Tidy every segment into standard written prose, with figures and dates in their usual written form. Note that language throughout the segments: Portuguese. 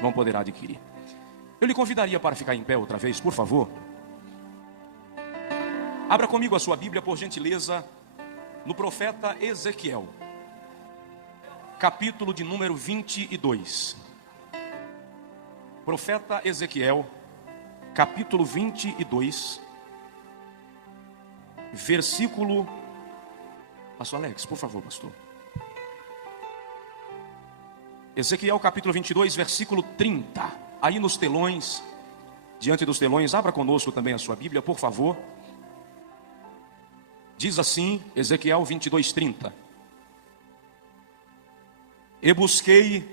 vão poder adquirir. Eu lhe convidaria para ficar em pé outra vez, por favor. Abra comigo a sua Bíblia, por gentileza, no profeta Ezequiel, capítulo de número 22. Profeta Ezequiel, capítulo 22, versículo... Pastor Alex, por favor, pastor. Ezequiel capítulo 22, versículo 30. Aí nos telões, diante dos telões, abra conosco também a sua Bíblia, por favor. Diz assim, Ezequiel 22, 30. E busquei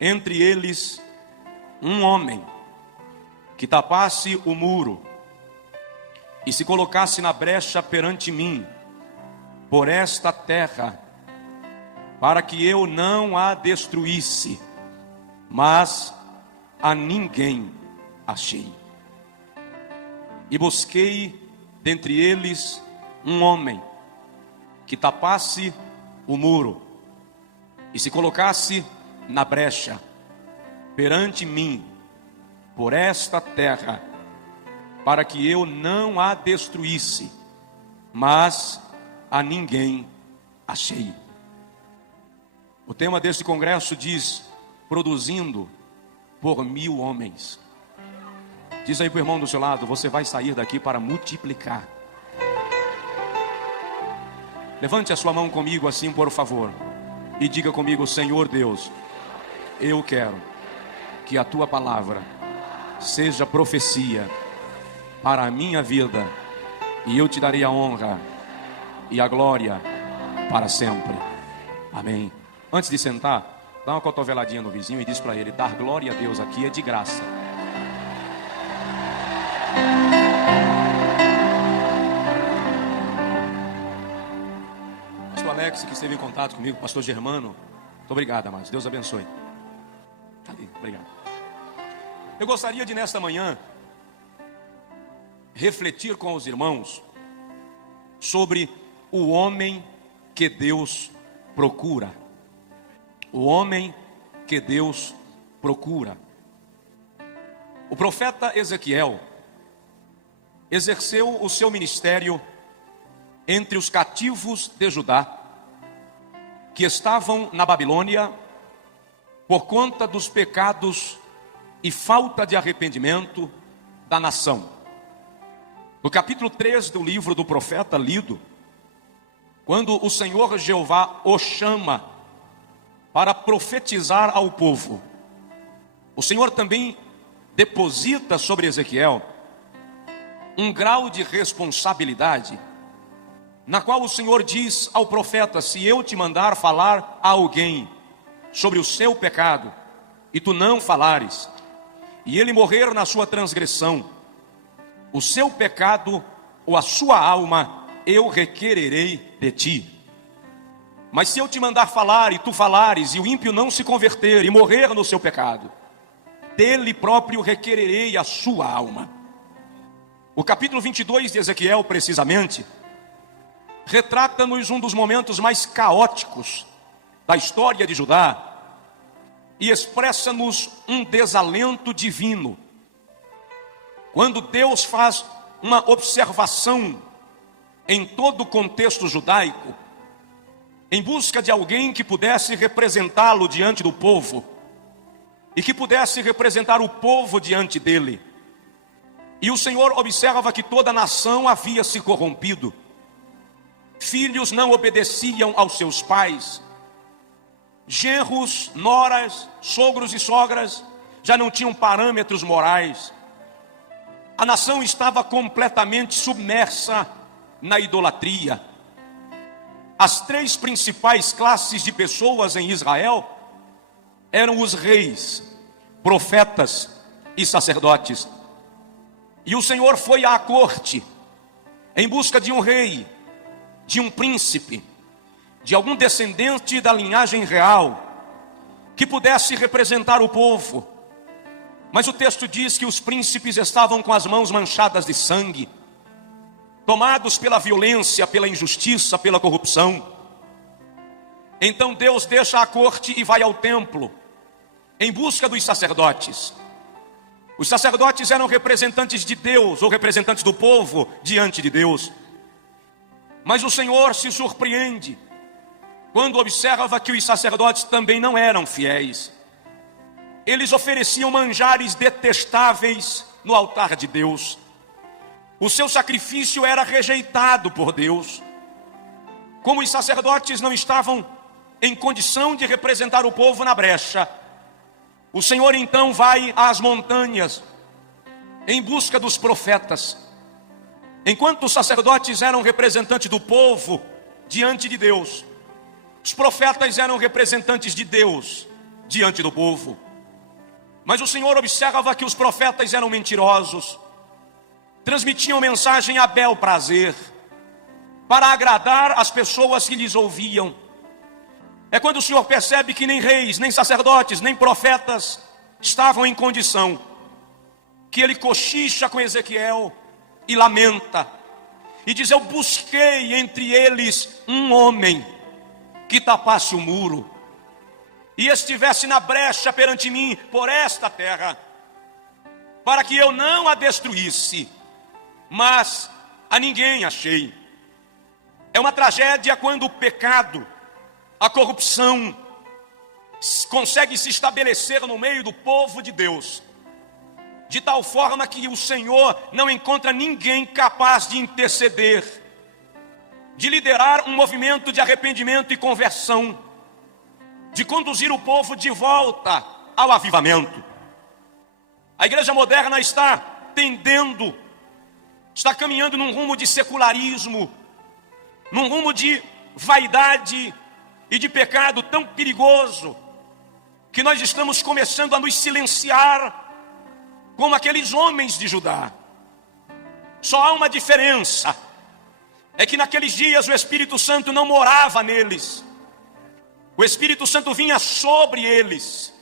entre eles um homem que tapasse o muro e se colocasse na brecha perante mim, por esta terra, para que eu não a destruísse, mas a ninguém achei. E busquei dentre eles um homem que tapasse o muro e se colocasse na brecha perante mim, por esta terra, para que eu não a destruísse, mas a ninguém achei. O tema deste congresso diz: produzindo por 1000 homens. Diz aí para o irmão do seu lado: você vai sair daqui para multiplicar. Levante a sua mão comigo assim, por favor, e diga comigo: Senhor Deus, eu quero que a tua palavra seja profecia para a minha vida, e eu te darei a honra e a glória para sempre. Amém. Antes de sentar, dá uma cotoveladinha no vizinho e diz para ele: dar glória a Deus aqui é de graça. Pastor Alex, que esteve em contato comigo, pastor Germano, muito obrigado, amados. Deus abençoe. Ali, obrigado. Eu gostaria de, nesta manhã, refletir com os irmãos sobre o homem que Deus procura. O homem que Deus procura. O profeta Ezequiel exerceu o seu ministério entre os cativos de Judá, que estavam na Babilônia por conta dos pecados e falta de arrependimento da nação. No capítulo 3 do livro do profeta lido, quando o Senhor Jeová o chama para profetizar ao povo, o Senhor também deposita sobre Ezequiel um grau de responsabilidade, na qual o Senhor diz ao profeta: se eu te mandar falar a alguém sobre o seu pecado, e tu não falares, e ele morrer na sua transgressão, o seu pecado ou a sua alma eu requererei de ti. Mas se eu te mandar falar e tu falares, e o ímpio não se converter e morrer no seu pecado, dele próprio requererei a sua alma. O capítulo 22 de Ezequiel, precisamente, retrata-nos um dos momentos mais caóticos da história de Judá e expressa-nos um desalento divino. Quando Deus faz uma observação em todo o contexto judaico, em busca de alguém que pudesse representá-lo diante do povo, e que pudesse representar o povo diante dele. E o Senhor observa que toda a nação havia se corrompido. Filhos não obedeciam aos seus pais. Genros, noras, sogros e sogras já não tinham parâmetros morais. A nação estava completamente submersa na idolatria. As 3 principais classes de pessoas em Israel eram os reis, profetas e sacerdotes. E o Senhor foi à corte em busca de um rei, de um príncipe, de algum descendente da linhagem real, que pudesse representar o povo. Mas o texto diz que os príncipes estavam com as mãos manchadas de sangue, tomados pela violência, pela injustiça, pela corrupção. Então Deus deixa a corte e vai ao templo, em busca dos sacerdotes. Os sacerdotes eram representantes de Deus, ou representantes do povo diante de Deus. Mas o Senhor se surpreende quando observa que os sacerdotes também não eram fiéis. Eles ofereciam manjares detestáveis no altar de Deus. O seu sacrifício era rejeitado por Deus. Como os sacerdotes não estavam em condição de representar o povo na brecha, o Senhor então vai às montanhas em busca dos profetas. Enquanto os sacerdotes eram representantes do povo diante de Deus, os profetas eram representantes de Deus diante do povo. Mas o Senhor observa que os profetas eram mentirosos, transmitiam mensagem a bel prazer, para agradar as pessoas que lhes ouviam. É quando o Senhor percebe que nem reis, nem sacerdotes, nem profetas estavam em condição, que ele cochicha com Ezequiel e lamenta, e diz: eu busquei entre eles um homem que tapasse o muro, e estivesse na brecha perante mim por esta terra, para que eu não a destruísse, mas a ninguém achei. É uma tragédia quando o pecado, a corrupção, consegue se estabelecer no meio do povo de Deus, de tal forma que o Senhor não encontra ninguém capaz de interceder, de liderar um movimento de arrependimento e conversão, de conduzir o povo de volta ao avivamento. A igreja moderna está tendendo, está caminhando num rumo de secularismo, num rumo de vaidade e de pecado tão perigoso, que nós estamos começando a nos silenciar como aqueles homens de Judá. Só há uma diferença, é que naqueles dias o Espírito Santo não morava neles. O Espírito Santo vinha sobre eles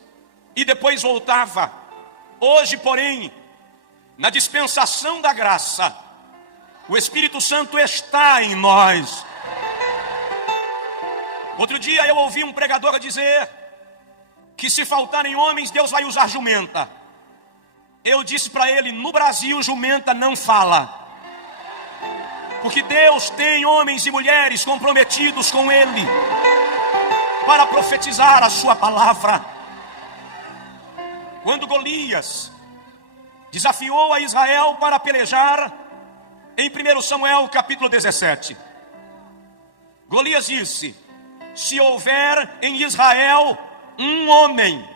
e depois voltava. Hoje, porém, na dispensação da graça, o Espírito Santo está em nós. Outro dia eu ouvi um pregador dizer que se faltarem homens, Deus vai usar jumenta. Eu disse para ele: no Brasil jumenta não fala, porque Deus tem homens e mulheres comprometidos com Ele para profetizar a sua palavra. Quando Golias desafiou a Israel para pelejar, em 1 Samuel capítulo 17, Golias disse: se houver em Israel um homem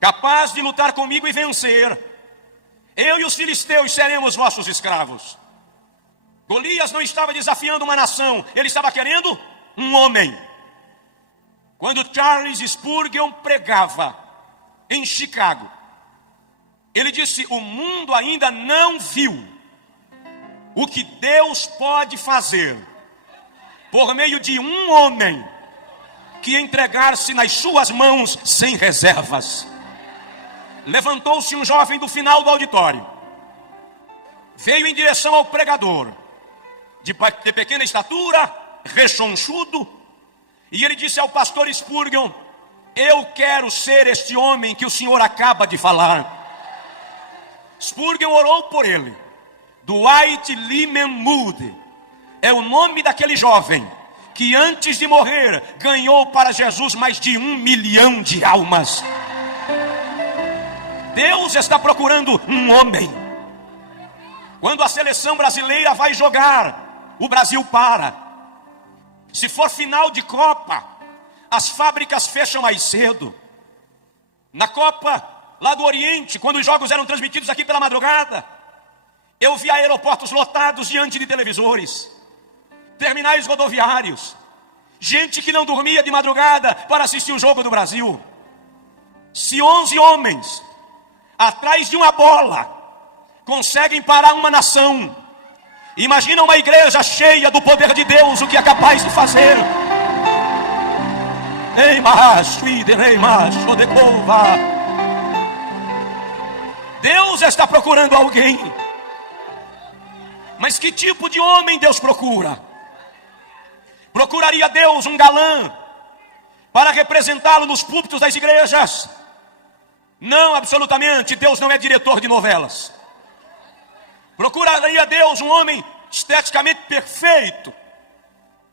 capaz de lutar comigo e vencer, eu e os filisteus seremos vossos escravos. Golias não estava desafiando uma nação, ele estava querendo um homem. Quando Charles Spurgeon pregava em Chicago, ele disse: o mundo ainda não viu o que Deus pode fazer por meio de um homem que entregar-se nas suas mãos sem reservas. Levantou-se um jovem do final do auditório, veio em direção ao pregador, de pequena estatura, rechonchudo, e ele disse ao pastor Spurgeon: eu quero ser este homem que o senhor acaba de falar. Spurgeon orou por ele. Dwight Lyman Moody é o nome daquele jovem que antes de morrer ganhou para Jesus mais de 1 milhão de almas. Deus está procurando um homem. Quando a seleção brasileira vai jogar, o Brasil para. Se for final de Copa, as fábricas fecham mais cedo. Na Copa lá do Oriente, quando os jogos eram transmitidos aqui pela madrugada, eu vi aeroportos lotados diante de televisores, terminais rodoviários, gente que não dormia de madrugada para assistir o jogo do Brasil. Se 11 homens atrás de uma bola conseguem parar uma nação, imagina uma igreja cheia do poder de Deus, o que é capaz de fazer. Deus está procurando alguém. Mas que tipo de homem Deus procura? Procuraria Deus um galã para representá-lo nos púlpitos das igrejas? Não, absolutamente, Deus não é diretor de novelas. Procuraria Deus um homem esteticamente perfeito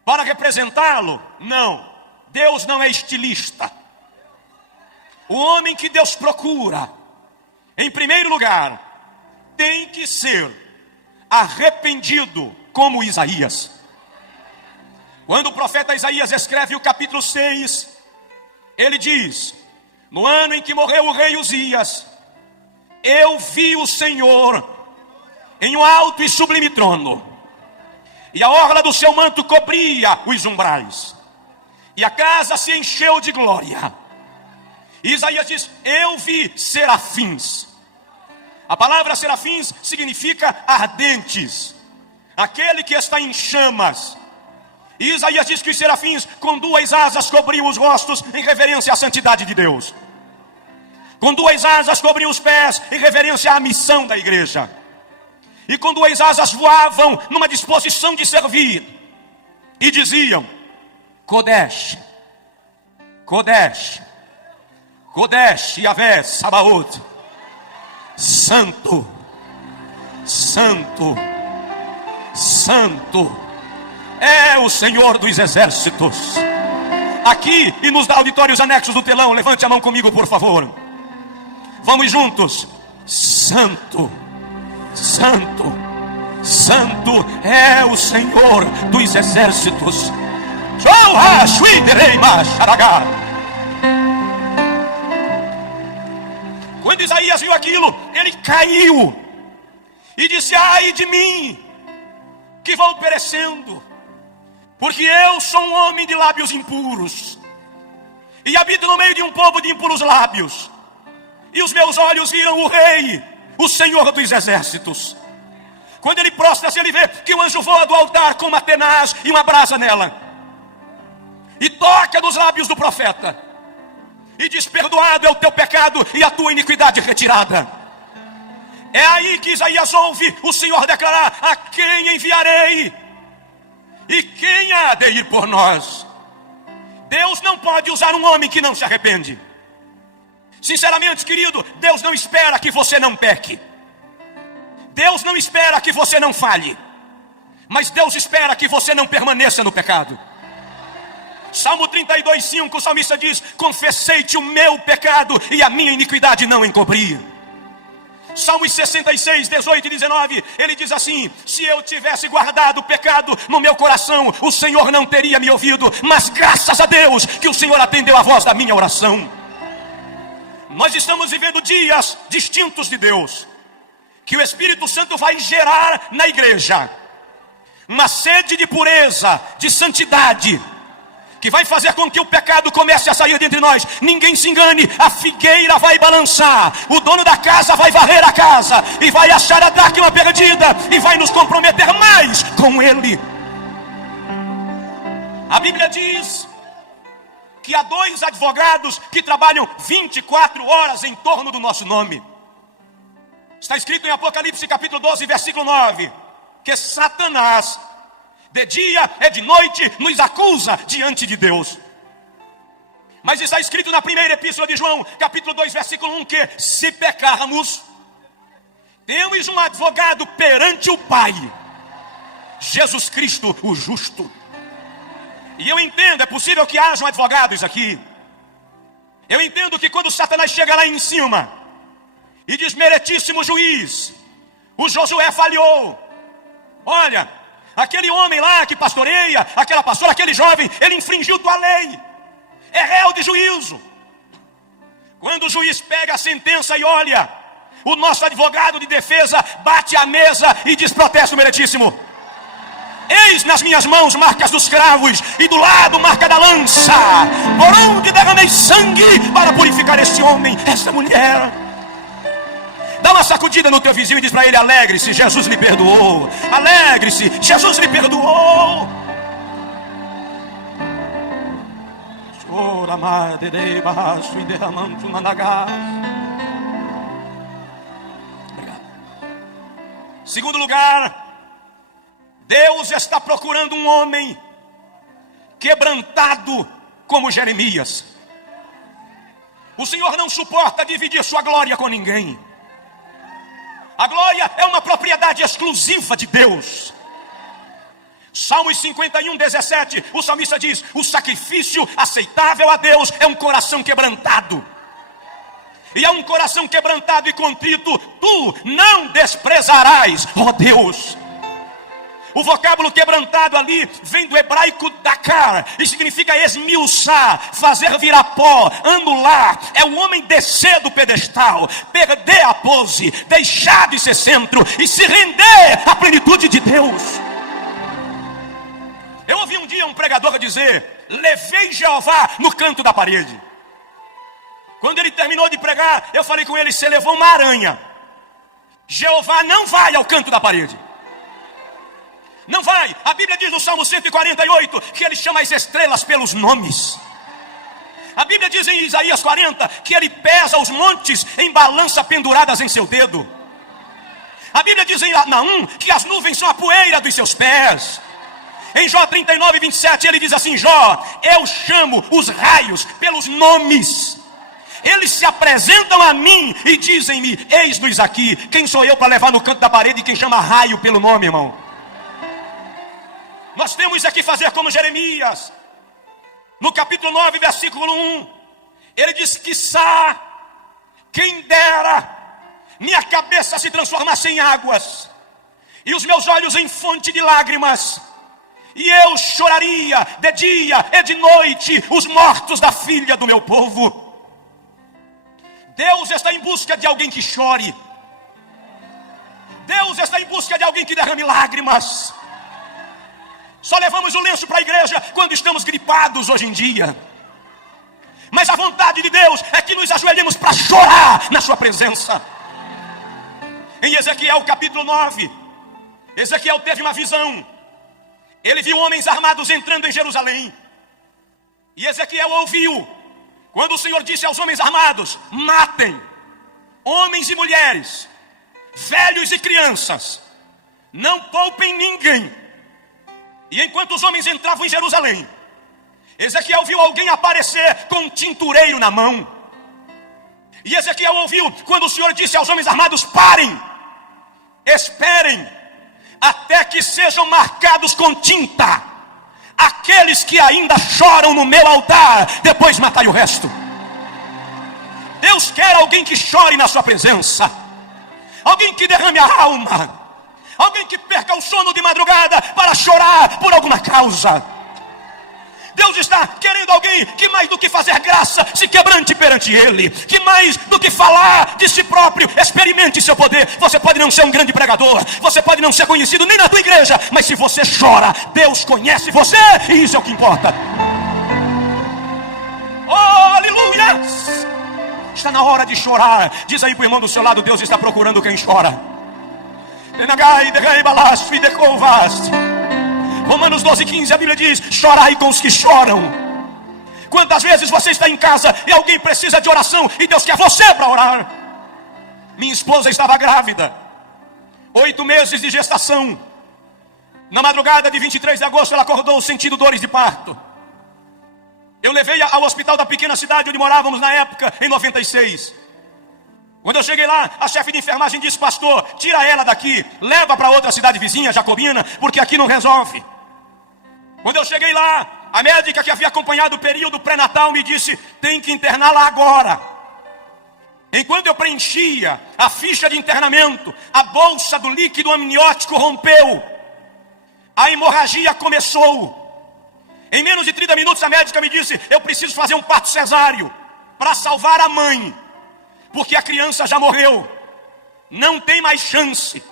para representá-lo? Não, Deus não é estilista. O homem que Deus procura, em primeiro lugar, tem que ser arrependido como Isaías. Quando o profeta Isaías escreve o capítulo 6, ele diz: no ano em que morreu o rei Uzias, eu vi o Senhor em um alto e sublime trono, e a orla do seu manto cobria os umbrais, e a casa se encheu de glória. E Isaías diz: eu vi serafins. A palavra serafins significa ardentes, aquele que está em chamas. E Isaías diz que os serafins com duas asas cobriam os rostos em reverência à santidade de Deus. Com duas asas cobriam os pés em reverência à missão da igreja. E com duas asas voavam numa disposição de servir. E diziam: Kodesh, Kodesh, Kodesh, Yahvé, Sabaoth. Santo, Santo, Santo é o Senhor dos exércitos. Aqui e nos auditórios anexos do telão, levante a mão comigo, por favor. Vamos juntos. Santo, Santo, Santo é o Senhor dos exércitos. Quando Isaías viu aquilo, ele caiu e disse: ai de mim, que vou perecendo, porque eu sou um homem de lábios impuros, e habito no meio de um povo de impuros lábios, e os meus olhos viram o Rei, o Senhor dos exércitos. Quando ele prostra-se, ele vê que o anjo voa do altar com uma tenaz e uma brasa nela, e toca nos lábios do profeta, e diz: perdoado é o teu pecado e a tua iniquidade retirada. É aí que Isaías ouve o Senhor declarar: a quem enviarei? E quem há de ir por nós? Deus não pode usar um homem que não se arrepende. Sinceramente, querido, Deus não espera que você não peque. Deus não espera que você não falhe. Mas Deus espera que você não permaneça no pecado. Salmo 32:5, o salmista diz: confessei-te o meu pecado e a minha iniquidade não encobri. Salmos 66, 18 e 19, ele diz assim: se eu tivesse guardado o pecado no meu coração, o Senhor não teria me ouvido, mas graças a Deus que o Senhor atendeu a voz da minha oração. Nós estamos vivendo dias distintos de Deus, que o Espírito Santo vai gerar na igreja uma sede de pureza, de santidade, que vai fazer com que o pecado comece a sair de entre nós. Ninguém se engane, a figueira vai balançar, o dono da casa vai varrer a casa, e vai achar a dracma perdida, e vai nos comprometer mais com ele. A Bíblia diz que há dois advogados que trabalham 24 horas em torno do nosso nome. Está escrito em Apocalipse capítulo 12, versículo 9, que Satanás, de dia e de noite, nos acusa diante de Deus. Mas está escrito na primeira epístola de João, capítulo 2, versículo 1, que se pecarmos, temos um advogado perante o Pai, Jesus Cristo, o justo. E eu entendo, é possível que hajam advogados aqui. Eu entendo que quando Satanás chega lá em cima e diz: meritíssimo juiz, o Josué falhou. Olha, aquele homem lá que pastoreia, aquela pastora, aquele jovem, ele infringiu tua lei, é réu de juízo. Quando o juiz pega a sentença e olha, o nosso advogado de defesa bate a mesa e diz: protesto meritíssimo, eis nas minhas mãos marcas dos cravos, e do lado marca da lança, por onde derramei sangue para purificar este homem, esta mulher. Dá uma sacudida no teu vizinho e diz para ele: alegre-se, Jesus lhe perdoou. Alegre-se, Jesus lhe perdoou. Obrigado. Segundo lugar, Deus está procurando um homem quebrantado como Jeremias. O Senhor não suporta dividir sua glória com ninguém. A glória é uma propriedade exclusiva de Deus. Salmos 51, 17, o salmista diz: o sacrifício aceitável a Deus é um coração quebrantado. E a um coração quebrantado e contrito, tu não desprezarás, ó Deus. O vocábulo quebrantado ali vem do hebraico dakar, e significa esmiuçar, fazer virar pó, anular. É o homem descer do pedestal, perder a pose, deixar de ser centro e se render à plenitude de Deus. Eu ouvi um dia um pregador dizer: levei Jeová no canto da parede. Quando ele terminou de pregar, eu falei com ele: você levou uma aranha. Jeová não vai ao canto da parede. Não vai. A Bíblia diz no Salmo 148 que ele chama as estrelas pelos nomes. A Bíblia diz em Isaías 40 que ele pesa os montes em balança penduradas em seu dedo. A Bíblia diz em Naum que as nuvens são a poeira dos seus pés. Em Jó 39, 27 ele diz assim: Jó, eu chamo os raios pelos nomes. Eles se apresentam a mim e dizem-me: eis-nos aqui. Quem sou eu para levar no canto da parede quem chama raio pelo nome, irmão? Nós temos aqui fazer como Jeremias. No capítulo 9, versículo 1. Ele diz: quiçá, quem dera, minha cabeça se transformasse em águas, e os meus olhos em fonte de lágrimas, e eu choraria de dia e de noite os mortos da filha do meu povo. Deus está em busca de alguém que chore. Deus está em busca de alguém que derrame lágrimas. Só levamos o lenço para a igreja quando estamos gripados hoje em dia. Mas a vontade de Deus é que nos ajoelhemos para chorar na sua presença. Em Ezequiel capítulo 9, Ezequiel teve uma visão. Ele viu homens armados entrando em Jerusalém. E Ezequiel ouviu quando o Senhor disse aos homens armados: matem homens e mulheres, velhos e crianças, não poupem ninguém. E enquanto os homens entravam em Jerusalém, Ezequiel viu alguém aparecer com um tintureiro na mão. E Ezequiel ouviu quando o Senhor disse aos homens armados: parem, esperem, até que sejam marcados com tinta aqueles que ainda choram no meu altar, depois matai o resto. Deus quer alguém que chore na sua presença, alguém que derrame a alma, alguém que perca o sono de madrugada para chorar por alguma causa. Deus está querendo alguém que mais do que fazer graça se quebrante perante Ele, que mais do que falar de si próprio experimente seu poder. Você pode não ser um grande pregador, você pode não ser conhecido nem na tua igreja, mas se você chora, Deus conhece você, e isso é o que importa. Oh, aleluia! Está na hora de chorar. Diz aí para o irmão do seu lado: Deus está procurando quem chora. Romanos 12, 15, a Bíblia diz: chorai com os que choram. Quantas vezes você está em casa e alguém precisa de oração e Deus quer você para orar? Minha esposa estava grávida, 8 meses de gestação. Na madrugada de 23 de agosto ela acordou sentindo dores de parto. Eu levei-a ao hospital da pequena cidade onde morávamos na época, em 96. Quando eu cheguei lá, a chefe de enfermagem disse: pastor, tira ela daqui, leva para outra cidade vizinha, Jacobina, porque aqui não resolve. Quando eu cheguei lá, a médica que havia acompanhado o período pré-natal me disse: tem que interná-la agora. Enquanto eu preenchia a ficha de internamento, a bolsa do líquido amniótico rompeu. A hemorragia começou. Em menos de 30 minutos a médica me disse: eu preciso fazer um parto cesáreo para salvar a mãe, porque a criança já morreu, não tem mais chance.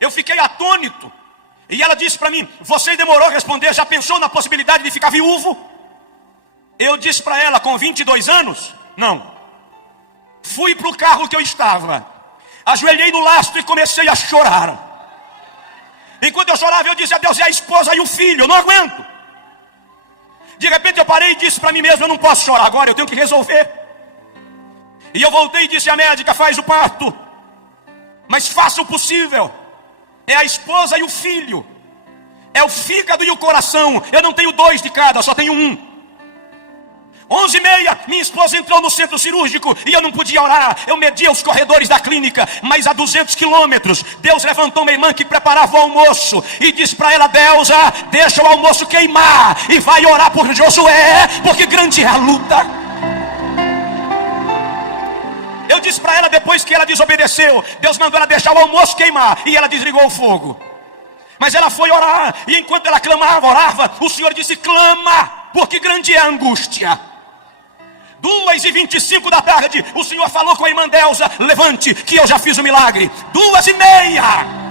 Eu fiquei atônito. E ela disse para mim: você demorou a responder, já pensou na possibilidade de ficar viúvo? Eu disse para ela, com 22 anos, não. Fui para o carro que eu estava, ajoelhei no lastro e comecei a chorar. Enquanto eu chorava, eu disse a Deus: é a esposa e o filho, eu não aguento. De repente eu parei e disse para mim mesmo: eu não posso chorar agora, eu tenho que resolver. E eu voltei e disse à médica: faz o parto, mas faça o possível. É a esposa e o filho, é o fígado e o coração. Eu não tenho 2 de cada, só tenho 1. 11h30, minha esposa entrou no centro cirúrgico e eu não podia orar. Eu media os corredores da clínica, mas a 200 quilômetros, Deus levantou uma irmã que preparava o almoço e disse para ela: Deusa, deixa o almoço queimar e vai orar por Josué, porque grande é a luta. Eu disse para ela, depois que ela desobedeceu, Deus mandou ela deixar o almoço queimar e ela desligou o fogo. Mas ela foi orar, e enquanto ela clamava, orava, o Senhor disse: clama, porque grande é a angústia. 2h25 da tarde, o Senhor falou com a irmã Deusa: levante, que eu já fiz o milagre. 2h30,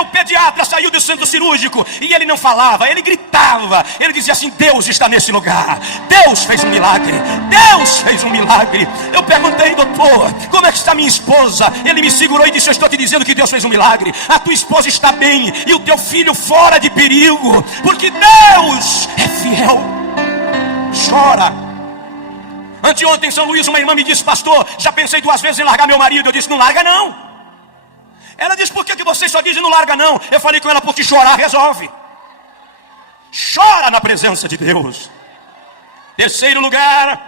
o pediatra saiu do centro cirúrgico e ele não falava, ele gritava, ele dizia assim: Deus está nesse lugar, Deus fez um milagre, Deus fez um milagre. Eu perguntei: doutor, como é que está minha esposa? Ele me segurou e disse: eu estou te dizendo que Deus fez um milagre, a tua esposa está bem e o teu filho fora de perigo, porque Deus é fiel. Chora. Anteontem em São Luís, uma irmã me disse: pastor, já pensei 2 vezes em largar meu marido. Eu disse: não larga não. Ela disse: por que você só diz não larga não? Eu falei com ela: porque chorar resolve. Chora na presença de Deus. Terceiro lugar,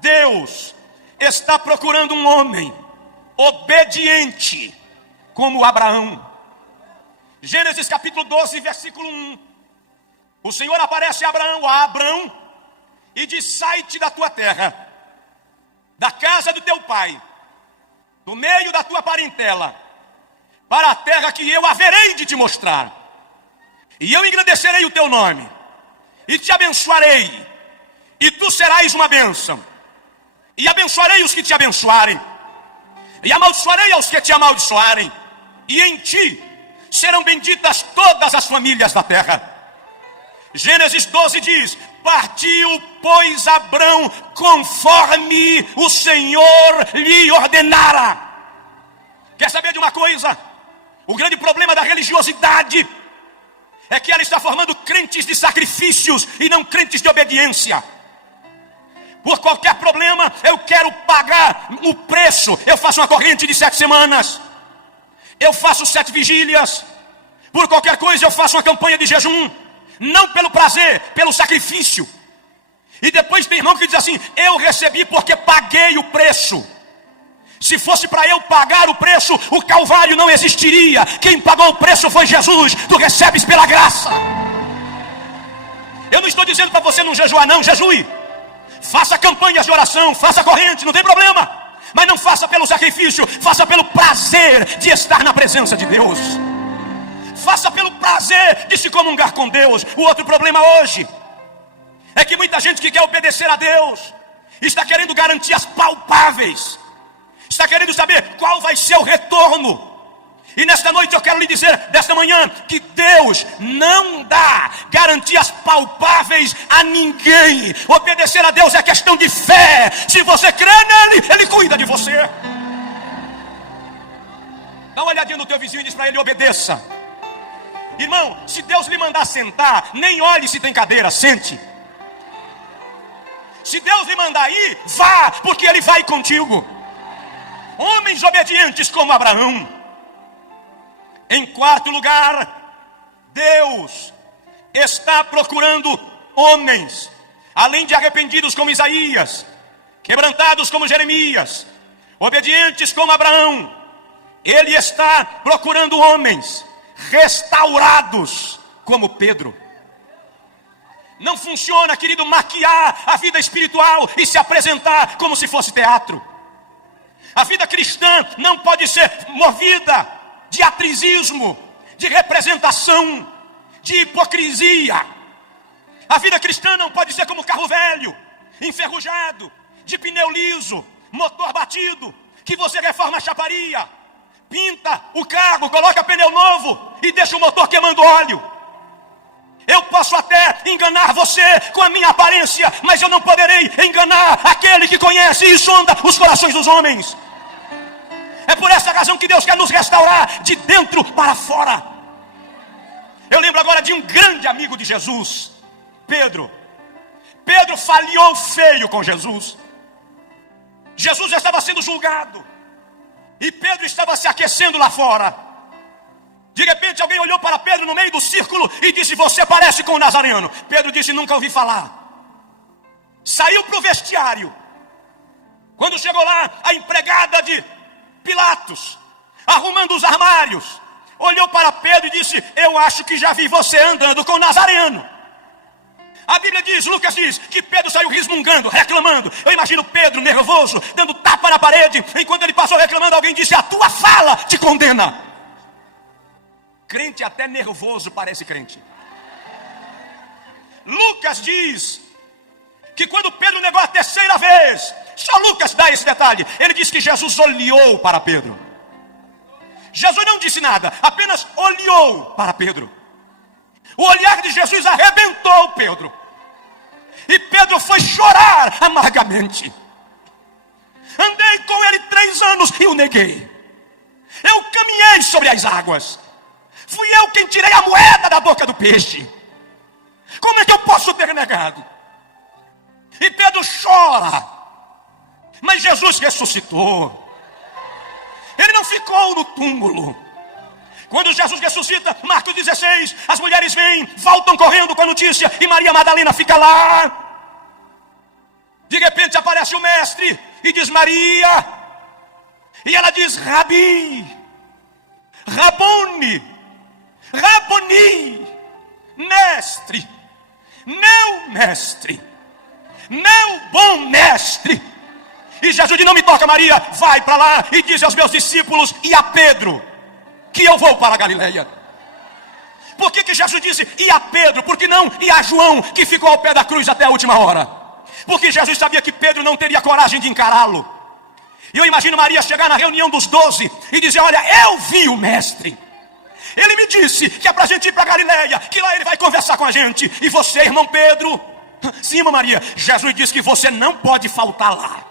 Deus está procurando um homem obediente como Abraão. Gênesis capítulo 12, versículo 1. O Senhor aparece a Abraão e diz: sai-te da tua terra, da casa do teu pai, do meio da tua parentela, para a terra que eu haverei de te mostrar. E eu engrandecerei o teu nome, e te abençoarei, e tu serás uma bênção. E abençoarei os que te abençoarem, e amaldiçoarei aos que te amaldiçoarem. E em ti serão benditas todas as famílias da terra. Gênesis 12 diz: partiu, pois, Abrão conforme o Senhor lhe ordenara. Quer saber de uma coisa? O grande problema da religiosidade é que ela está formando crentes de sacrifícios e não crentes de obediência. Por qualquer problema, eu quero pagar o preço. Eu faço uma corrente de 7 semanas. Eu faço 7 vigílias. Por qualquer coisa, eu faço uma campanha de jejum. Não pelo prazer, pelo sacrifício. E depois tem irmão que diz assim: eu recebi porque paguei o preço. Se fosse para eu pagar o preço, o Calvário não existiria. Quem pagou o preço foi Jesus. Tu recebes pela graça. Eu não estou dizendo para você não jejuar, não. Jejue. Faça campanhas de oração, faça corrente, não tem problema. Mas não faça pelo sacrifício, faça pelo prazer de estar na presença de Deus. Faça pelo prazer de se comungar com Deus. O outro problema hoje é que muita gente que quer obedecer a Deus está querendo garantias palpáveis, está querendo saber qual vai ser o retorno. E nesta noite eu quero lhe dizer, desta manhã, que Deus não dá garantias palpáveis a ninguém. Obedecer a Deus é questão de fé. Se você crê nele, ele cuida de você. Dá uma olhadinha no teu vizinho e diz para ele: obedeça. Irmão, se Deus lhe mandar sentar, nem olhe se tem cadeira, sente. Se Deus lhe mandar ir, vá, porque ele vai contigo. Homens obedientes como Abraão. Em quarto lugar, Deus está procurando homens, além de arrependidos como Isaías, quebrantados como Jeremias, obedientes como Abraão. Ele está procurando homens restaurados como Pedro. Não funciona, querido, maquiar a vida espiritual e se apresentar como se fosse teatro. A vida cristã não pode ser movida de atrizismo, de representação, de hipocrisia. A vida cristã não pode ser como carro velho, enferrujado, de pneu liso, motor batido, que você reforma a chaparia, pinta o carro, coloca pneu novo e deixa o motor queimando óleo. Eu posso até enganar você com a minha aparência, mas eu não poderei enganar aquele que conhece e sonda os corações dos homens. É por essa razão que Deus quer nos restaurar de dentro para fora. Eu lembro agora de um grande amigo de Jesus, Pedro. Pedro falhou feio com Jesus. Jesus já estava sendo julgado e Pedro estava se aquecendo lá fora. De repente alguém olhou para Pedro no meio do círculo e disse: você parece com o Nazareno. Pedro disse: nunca ouvi falar. saiu para o vestiário. Quando chegou lá, a empregada de Pilatos, arrumando os armários, olhou para Pedro e disse: eu acho que já vi você andando com o Nazareno. A Bíblia diz, Lucas diz, que Pedro saiu resmungando, reclamando. Eu imagino Pedro nervoso, dando tapa na parede. Enquanto ele passou reclamando, alguém disse: a tua fala te condena. Crente até nervoso parece crente. Lucas diz que quando Pedro negou a terceira vez, só Lucas dá esse detalhe, ele diz que Jesus olhou para Pedro. Jesus não disse nada, apenas olhou para Pedro. O olhar de Jesus arrebentou Pedro. E Pedro foi chorar amargamente. Andei com ele 3 anos e o neguei. Eu caminhei sobre as águas. Fui eu quem tirei a moeda da boca do peixe. Como é que eu posso ter negado? E Pedro chora. Mas Jesus ressuscitou. Ele não ficou no túmulo. Quando Jesus ressuscita, Marcos 16, as mulheres vêm, voltam correndo com a notícia, e Maria Madalena fica lá. De repente aparece o mestre e diz: Maria. E ela diz: Rabi, Rabone, Raboni, mestre, meu mestre, meu bom mestre. E Jesus diz: não me toca, Maria, vai para lá e diz aos meus discípulos e a Pedro que eu vou para a Galileia. Por que Jesus disse e a Pedro? Por que não e a João, que ficou ao pé da cruz até a última hora? Porque Jesus sabia que Pedro não teria coragem de encará-lo. E eu imagino Maria chegar na reunião dos 12 e dizer: olha, eu vi o mestre. Ele me disse que é para a gente ir para a Galileia, que lá ele vai conversar com a gente. E você, irmão Pedro? Sim, irmã Maria, Jesus disse que você não pode faltar lá.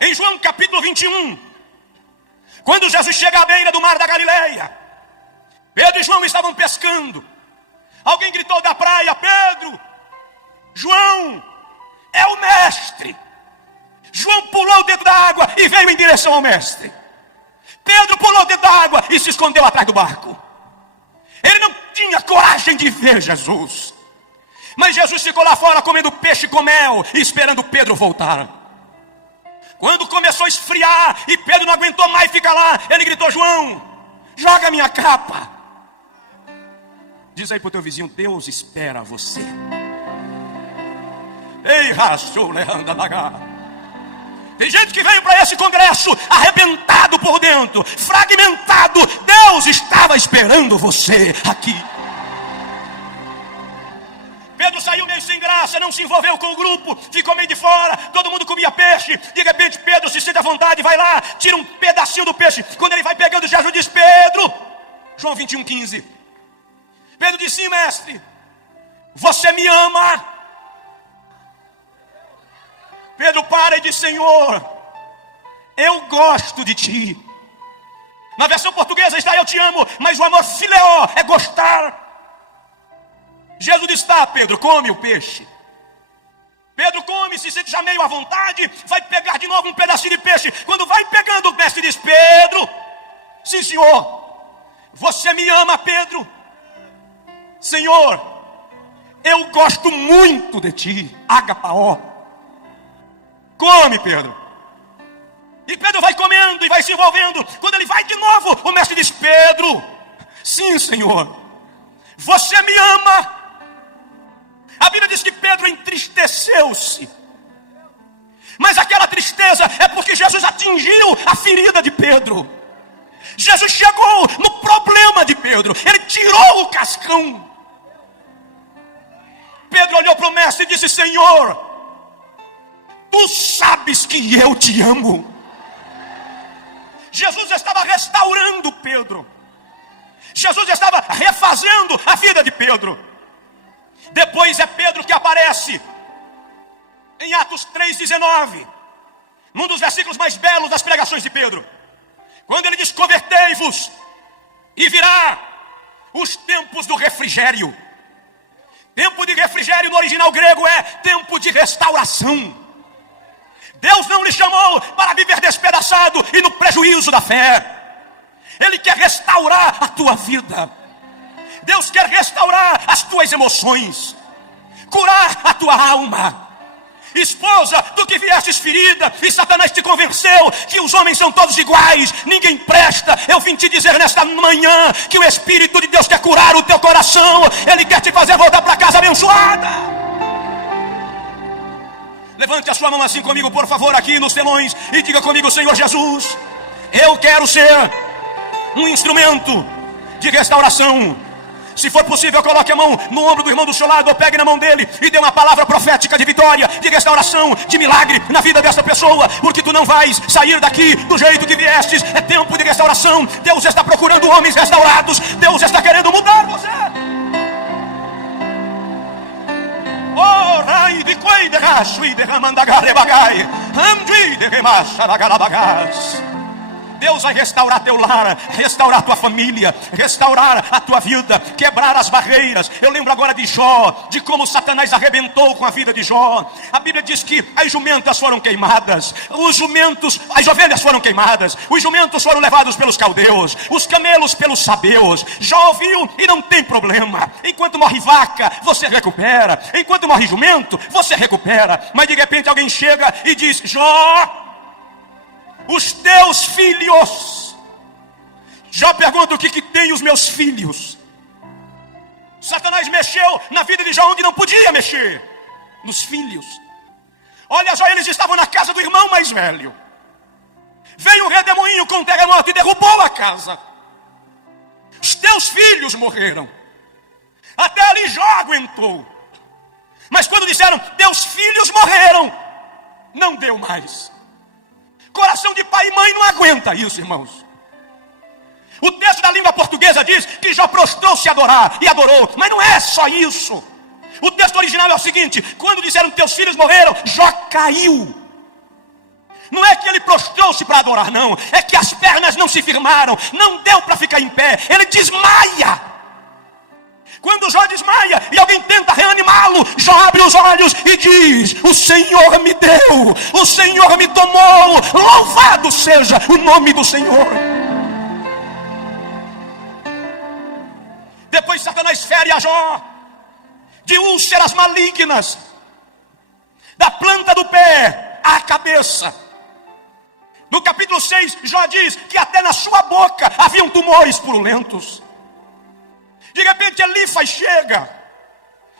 Em João capítulo 21, quando Jesus chega à beira do mar da Galileia, Pedro e João estavam pescando. Alguém gritou da praia: Pedro, João, é o mestre. João pulou dentro da água e veio em direção ao mestre. Pedro pulou dentro da água e se escondeu atrás do barco. Ele não tinha coragem de ver Jesus. Mas Jesus ficou lá fora comendo peixe com mel e esperando Pedro voltar. Quando começou a esfriar e Pedro não aguentou mais ficar lá, ele gritou: João, joga minha capa. Diz aí pro teu vizinho: Deus espera você. Ei, rachou, Leandra Dagá. Tem gente que veio para esse congresso arrebentado por dentro, fragmentado. Deus estava esperando você aqui. Pedro saiu meio sem graça, não se envolveu com o grupo, ficou meio de fora, todo mundo comia peixe. De repente Pedro se sente à vontade, vai lá, tira um pedacinho do peixe. Quando ele vai pegando, Jesus diz: Pedro, João 21:15. Pedro disse: sim, mestre, você me ama? Pedro para e diz: Senhor, eu gosto de ti. Na versão portuguesa está: eu te amo, mas o amor fileó é gostar. Jesus diz: tá, Pedro, come o peixe. Pedro come, se sente já meio à vontade, vai pegar de novo um pedacinho de peixe. Quando vai pegando, o mestre diz: Pedro, sim, senhor, você me ama, Pedro? Senhor, eu gosto muito de ti, agapaó. Come, Pedro. E Pedro vai comendo e vai se envolvendo. Quando ele vai de novo, o mestre diz: Pedro, sim, senhor, você me ama? A Bíblia diz que Pedro entristeceu-se. Mas aquela tristeza é porque Jesus atingiu a ferida de Pedro. Jesus chegou no problema de Pedro. Ele tirou o cascão. Pedro olhou para o mestre e disse: Senhor, tu sabes que eu te amo. Jesus estava restaurando Pedro. Jesus estava refazendo a vida de Pedro. Depois é Pedro que aparece em Atos 3,19, num dos versículos mais belos das pregações de Pedro, quando ele diz: convertei-vos e virá os tempos do refrigério. Tempo de refrigério no original grego é tempo de restauração. Deus não lhe chamou para viver despedaçado e no prejuízo da fé. Ele quer restaurar a tua vida. Deus quer restaurar as tuas emoções, curar a tua alma. Esposa, tu que viestes ferida e Satanás te convenceu que os homens são todos iguais, ninguém presta. Eu vim te dizer nesta manhã que o Espírito de Deus quer curar o teu coração. Ele quer te fazer voltar para casa abençoada. Levante a sua mão assim comigo, por favor, aqui nos telões, e diga comigo: Senhor Jesus, eu quero ser um instrumento de restauração. Se for possível, coloque a mão no ombro do irmão do seu lado, ou pegue na mão dele e dê uma palavra profética de vitória, de restauração, de milagre na vida dessa pessoa, porque tu não vais sair daqui do jeito que viestes. É tempo de restauração. Deus está procurando homens restaurados. Deus está querendo mudar você. Oh, rai de coi de racho e de ramandagare bagai, amdi de remacha da galabagás. Deus vai restaurar teu lar, restaurar tua família, restaurar a tua vida, quebrar as barreiras. Eu lembro agora de Jó, de como Satanás arrebentou com a vida de Jó. A Bíblia diz que as jumentas foram queimadas, as ovelhas foram queimadas, os jumentos foram levados pelos caldeus, os camelos pelos sabeus. Jó ouviu e não tem problema. Enquanto morre vaca, você recupera. Enquanto morre jumento, você recupera. Mas de repente alguém chega e diz: Jó, os teus filhos. Já pergunto: o que tem os meus filhos? Satanás mexeu na vida de Jó onde não podia mexer, nos filhos. Olha só, eles estavam na casa do irmão mais velho. Veio um redemoinho com um terremoto e derrubou a casa. Os teus filhos morreram. Até ali Jó aguentou. Mas quando disseram: teus filhos morreram, não deu mais. Coração de pai e mãe não aguenta isso, irmãos. O texto da língua portuguesa diz que Jó prostrou-se a adorar, e adorou. Mas não é só isso. O texto original é o seguinte: quando disseram teus filhos morreram, Jó caiu. Não é que ele prostrou-se para adorar, não. É que as pernas não se firmaram, não deu para ficar em pé. Ele desmaia. Quando Jó desmaia e alguém tenta reanimá-lo, Jó abre os olhos e diz: o Senhor me deu, o Senhor me tomou, louvado seja o nome do Senhor. Depois Satanás fere a Jó de úlceras malignas, da planta do pé à cabeça. No capítulo 6, Jó diz que até na sua boca haviam tumores purulentos. De repente Elifaz chega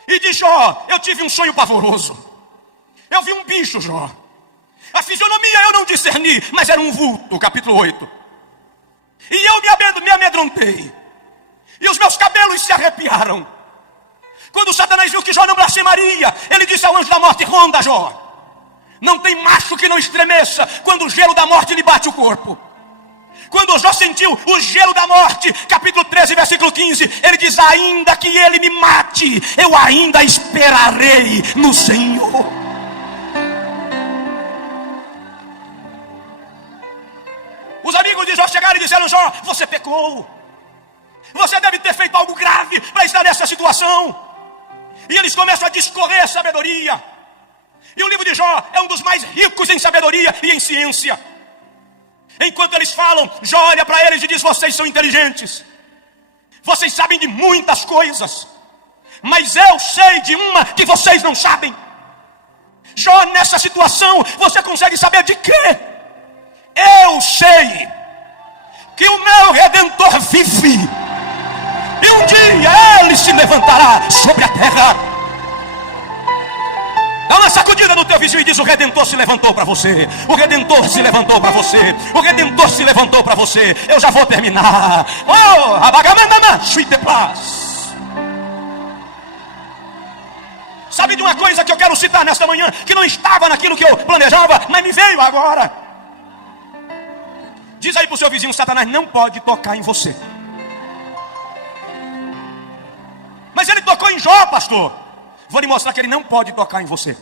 e diz: Jó, eu tive um sonho pavoroso. Eu vi um bicho, Jó. A fisionomia eu não discerni, mas era um vulto, capítulo 8. E eu me amedrontei. E os meus cabelos se arrepiaram. Quando Satanás viu que Jó não blasfemaria, ele disse ao anjo da morte: ronda, Jó. Não tem macho que não estremeça quando o gelo da morte lhe bate o corpo. Quando Jó sentiu o gelo da morte, capítulo 13, versículo 15, ele diz: ainda que ele me mate, eu ainda esperarei no Senhor. Os amigos de Jó chegaram e disseram: Jó, você pecou. Você deve ter feito algo grave para estar nessa situação. E eles começam a discorrer sabedoria. E o livro de Jó é um dos mais ricos em sabedoria e em ciência. Enquanto eles falam, Jó olha para eles e diz: vocês são inteligentes, vocês sabem de muitas coisas, mas eu sei de uma que vocês não sabem. Jó, nessa situação, você consegue saber de quê? Eu sei que o meu Redentor vive, e um dia ele se levantará sobre a terra. Dá uma sacudida no teu vizinho e diz: o Redentor se levantou para você. O Redentor se levantou para você. O Redentor se levantou para você. Eu já vou terminar. Oh, abagamandama, suite paz. Sabe de uma coisa que eu quero citar nesta manhã, que não estava naquilo que eu planejava, mas me veio agora. Diz aí para o seu vizinho: Satanás não pode tocar em você. Mas ele tocou em Jó, pastor. Vou lhe mostrar que ele não pode tocar em você.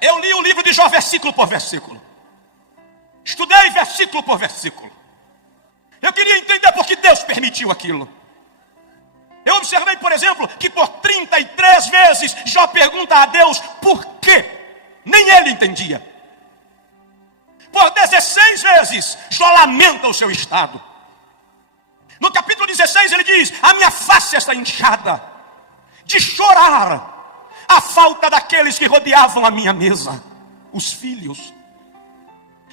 Eu li o livro de Jó versículo por versículo. Estudei versículo por versículo. Eu queria entender por que Deus permitiu aquilo. Eu observei, por exemplo, que por 33 vezes Jó pergunta a Deus por quê. Nem ele entendia. Por 16 vezes Jó lamenta o seu estado. No capítulo 16 ele diz: a minha face está inchada de chorar a falta daqueles que rodeavam a minha mesa, os filhos.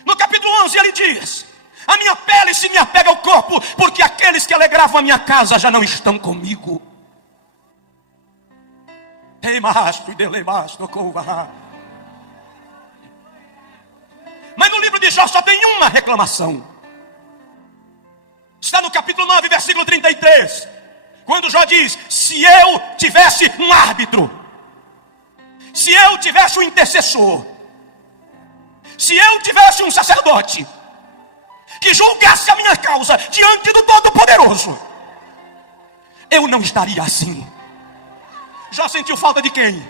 No capítulo 11 ele diz: a minha pele se me apega ao corpo, porque aqueles que alegravam a minha casa já não estão comigo. Mas no livro de Jó só tem uma reclamação. Está no capítulo 9, versículo 33. Quando Jó diz: se eu tivesse um árbitro, se eu tivesse um intercessor, se eu tivesse um sacerdote que julgasse a minha causa diante do Todo-Poderoso, eu não estaria assim. Jó sentiu falta de quem?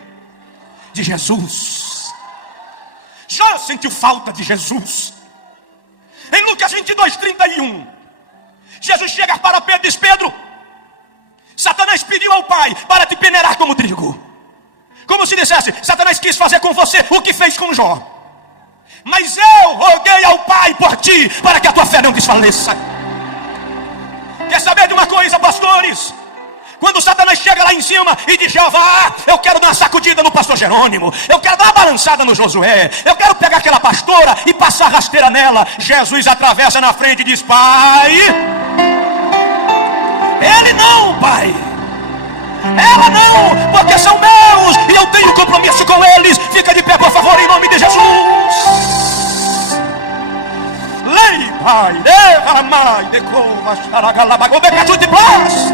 De Jesus. Jó sentiu falta de Jesus. Em Lucas 22, 31, Jesus chega para Pedro e diz: Pedro, Satanás pediu ao Pai para te peneirar como trigo. Como se dissesse: Satanás quis fazer com você o que fez com Jó, mas eu roguei ao Pai por ti, para que a tua fé não desfaleça. Quer saber de uma coisa, pastores? Quando Satanás chega lá em cima e diz: Jeová, eu quero dar uma sacudida no pastor Jerônimo, eu quero dar uma balançada no Josué, eu quero pegar aquela pastora e passar rasteira nela, Jesus atravessa na frente e diz: Pai, ele não, Pai, ela não, porque são meus e eu tenho compromisso com eles. Fica de pé, por favor, em nome de Jesus. Lei, Pai, derramai, decova, xaragalabagô, becatute, blast.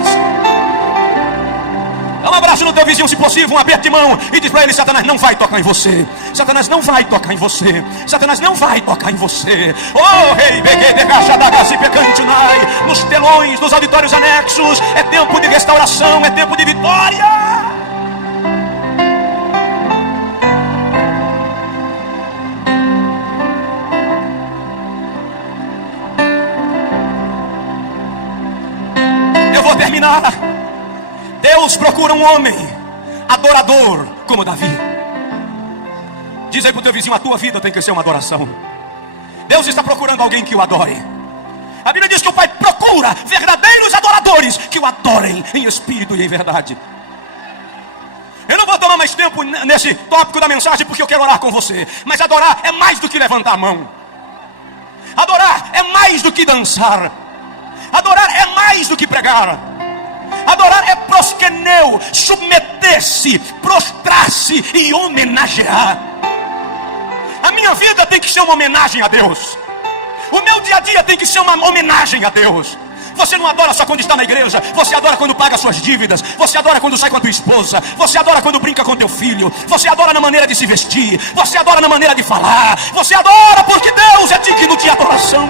Dá um abraço no teu vizinho, se possível, um aperto de mão, e diz para ele: Satanás não vai tocar em você. Satanás não vai tocar em você. Satanás não vai tocar em você. Oh, rei, peguei de caixa da gaci pecante, nos telões, nos auditórios anexos. É tempo de restauração, é tempo de vitória. Eu vou terminar. Deus procura um homem adorador como Davi. Diz aí para o teu vizinho: a tua vida tem que ser uma adoração. Deus está procurando alguém que o adore. A Bíblia diz que o Pai procura verdadeiros adoradores que o adorem em espírito e em verdade. Eu não vou tomar mais tempo nesse tópico da mensagem, porque eu quero orar com você. Mas adorar é mais do que levantar a mão. Adorar é mais do que dançar. Adorar é mais do que pregar. Adorar é proskeneu, submeter-se, prostrar-se e homenagear. A minha vida tem que ser uma homenagem a Deus. O meu dia a dia tem que ser uma homenagem a Deus. Você não adora só quando está na igreja. Você adora quando paga suas dívidas. Você adora quando sai com a tua esposa. Você adora quando brinca com teu filho. Você adora na maneira de se vestir. Você adora na maneira de falar. Você adora porque Deus é digno de adoração.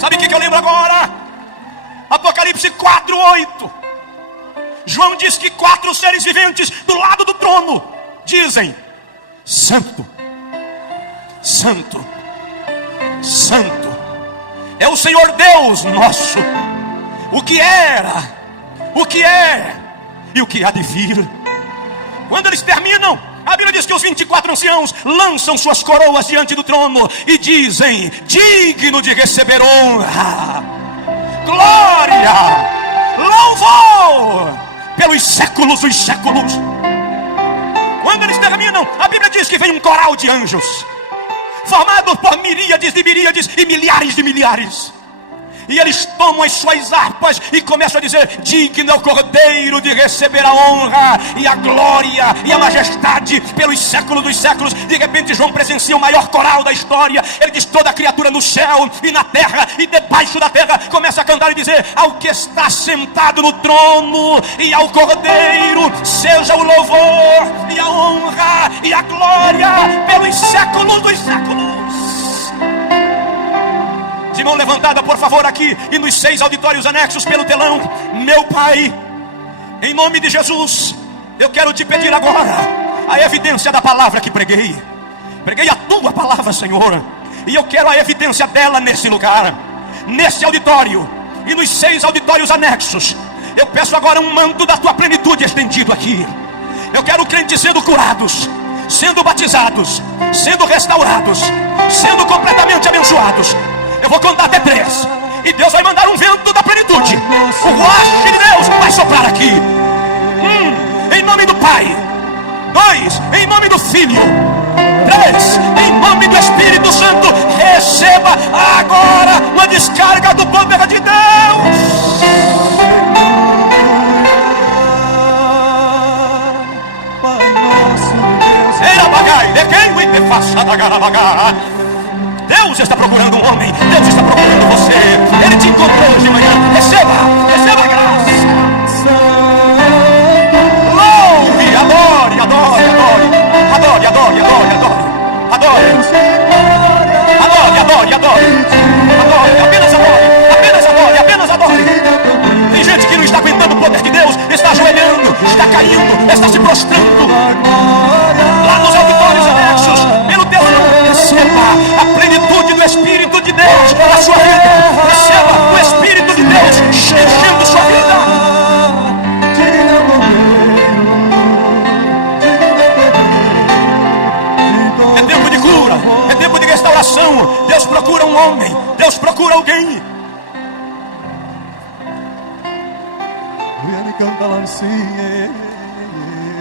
Sabe o que eu lembro agora? Apocalipse 4:8. João diz que 4 seres viventes do lado do trono dizem: Santo, Santo, Santo é o Senhor Deus nosso, o que era, o que é e o que há de vir. Quando eles terminam, a Bíblia diz que os 24 anciãos lançam suas coroas diante do trono e dizem: digno de receber honra, glória, louvor pelos séculos dos séculos. Quando eles terminam, a Bíblia diz que vem um coral de anjos, formado por miríades de miríades e milhares de milhares. E eles tomam as suas harpas e começam a dizer: digno é o Cordeiro de receber a honra e a glória e a majestade pelos séculos dos séculos. De repente João presencia o maior coral da história. Ele diz: toda criatura no céu e na terra e debaixo da terra começa a cantar e dizer: ao que está sentado no trono e ao Cordeiro seja o louvor e a honra e a glória pelos séculos dos séculos. De mão levantada, por favor, aqui e nos 6 auditórios anexos pelo telão. Meu Pai, em nome de Jesus, eu quero te pedir agora a evidência da palavra que preguei. Preguei a tua palavra, Senhor, e eu quero a evidência dela nesse lugar, nesse auditório e nos 6 auditórios anexos. Eu peço agora um manto da tua plenitude estendido aqui. Eu quero crentes sendo curados, sendo batizados, sendo restaurados, sendo completamente abençoados. Eu vou contar até 3. E Deus vai mandar um vento da plenitude. O ruach de Deus vai soprar aqui. Em nome do Pai. 2, em nome do Filho. 3, em nome do Espírito Santo. Receba agora uma descarga do poder de Deus. Deus está procurando um homem. Deus está procurando você. Ele te encontrou hoje de manhã. Receba a graça. Louve, adore, adore, adore, adore, adore, adore, adore, adore, adore, adore, apenas adore, apenas adore, apenas adore. Tem gente que não está aguentando o poder de Deus, está ajoelhando, está caindo, está se prostrando lá nos auditórios anexos, pelo teu nome. Receba a plenitude do Espírito de Deus na sua vida. Receba o Espírito de Deus enchendo sua vida. É tempo de cura, é tempo de restauração. Deus procura um homem, Deus procura alguém.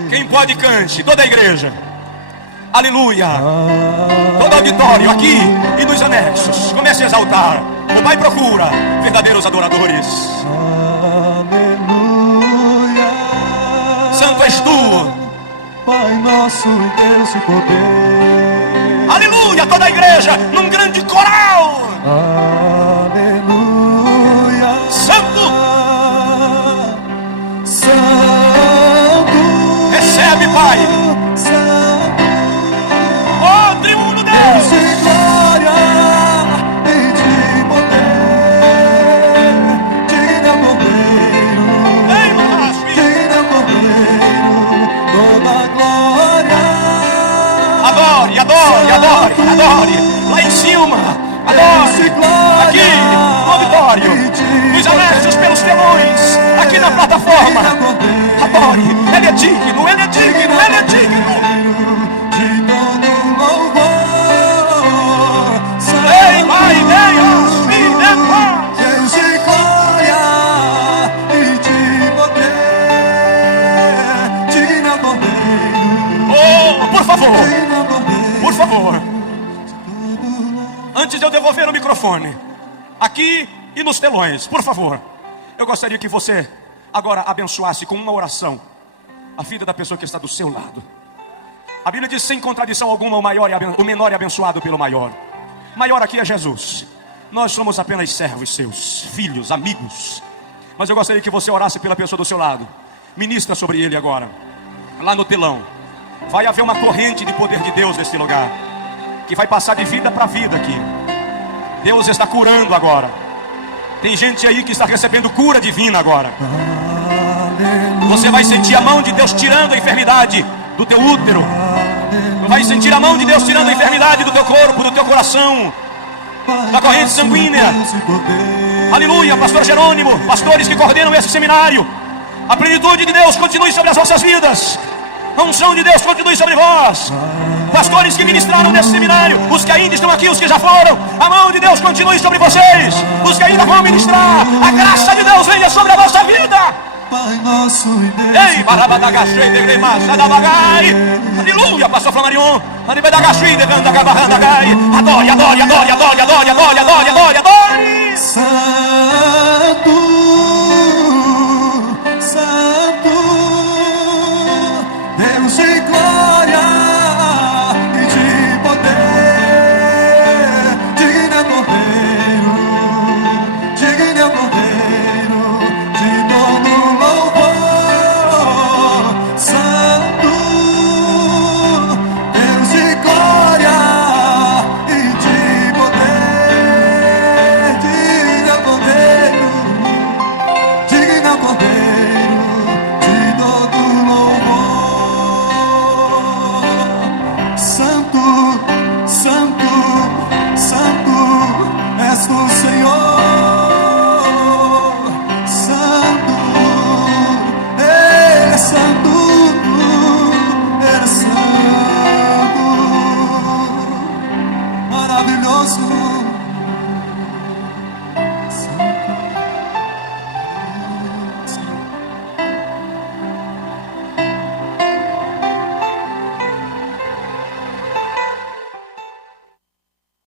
Quem pode, cante, toda a igreja. Aleluia. Todo auditório aqui e nos anexos. Comece a exaltar. O Pai procura verdadeiros adoradores. Aleluia. Santo és tu, Pai nosso em Deus e poder. aleluia. Toda a igreja num grande coral. Aleluia. Santo, Santo. recebe, Pai. Oh, triuno Deus. De glória e de poder, digno Cordeiro, Ei, Manasfi. digno Cordeiro, toda glória. Adore, adore, adore, adore. Lá em cima, adore. Aqui, no auditório, nos anexos, pelos telões, aqui na plataforma. Adore. Ele é digno, ele é digno, ele é digno. De todo louvor. Ei, Pai, venha, filha. Deus de glória e de poder, digno Cordeiro, Oh, por favor, digno Cordeiro. por favor. Antes de eu devolver o microfone, aqui e nos telões, por favor, eu gostaria que você agora abençoasse com uma oração a vida da pessoa que está do seu lado. A Bíblia diz sem contradição alguma, o menor é abençoado pelo maior. Maior aqui é Jesus. Nós somos apenas servos seus, filhos, amigos. Mas eu gostaria que você orasse pela pessoa do seu lado. Ministra sobre ele agora. Lá no telão vai haver uma corrente de poder de Deus nesse lugar, que vai passar de vida para vida aqui. Deus está curando agora. Tem gente aí que está recebendo cura divina agora. Você vai sentir a mão de Deus tirando a enfermidade do teu útero. Vai sentir a mão de Deus tirando a enfermidade do teu corpo, do teu coração, da corrente sanguínea. Aleluia, pastor Jerônimo, pastores que coordenam esse seminário. A plenitude de Deus continue sobre as vossas vidas. A unção de Deus continue sobre vós. Pastores que ministraram nesse seminário, os que ainda estão aqui, os que já foram, a mão de Deus continue sobre vocês. Os que ainda vão ministrar, a graça de Deus venha sobre a vossa vida. Pai nosso e Deus. Ei, barabadagachei, degremas, adabagai. Aleluia, pastor Flamarion. Adibedagachei, degandagai. Adore, adore, adore, adore, adore, adore, adore, adore, adore. Santo.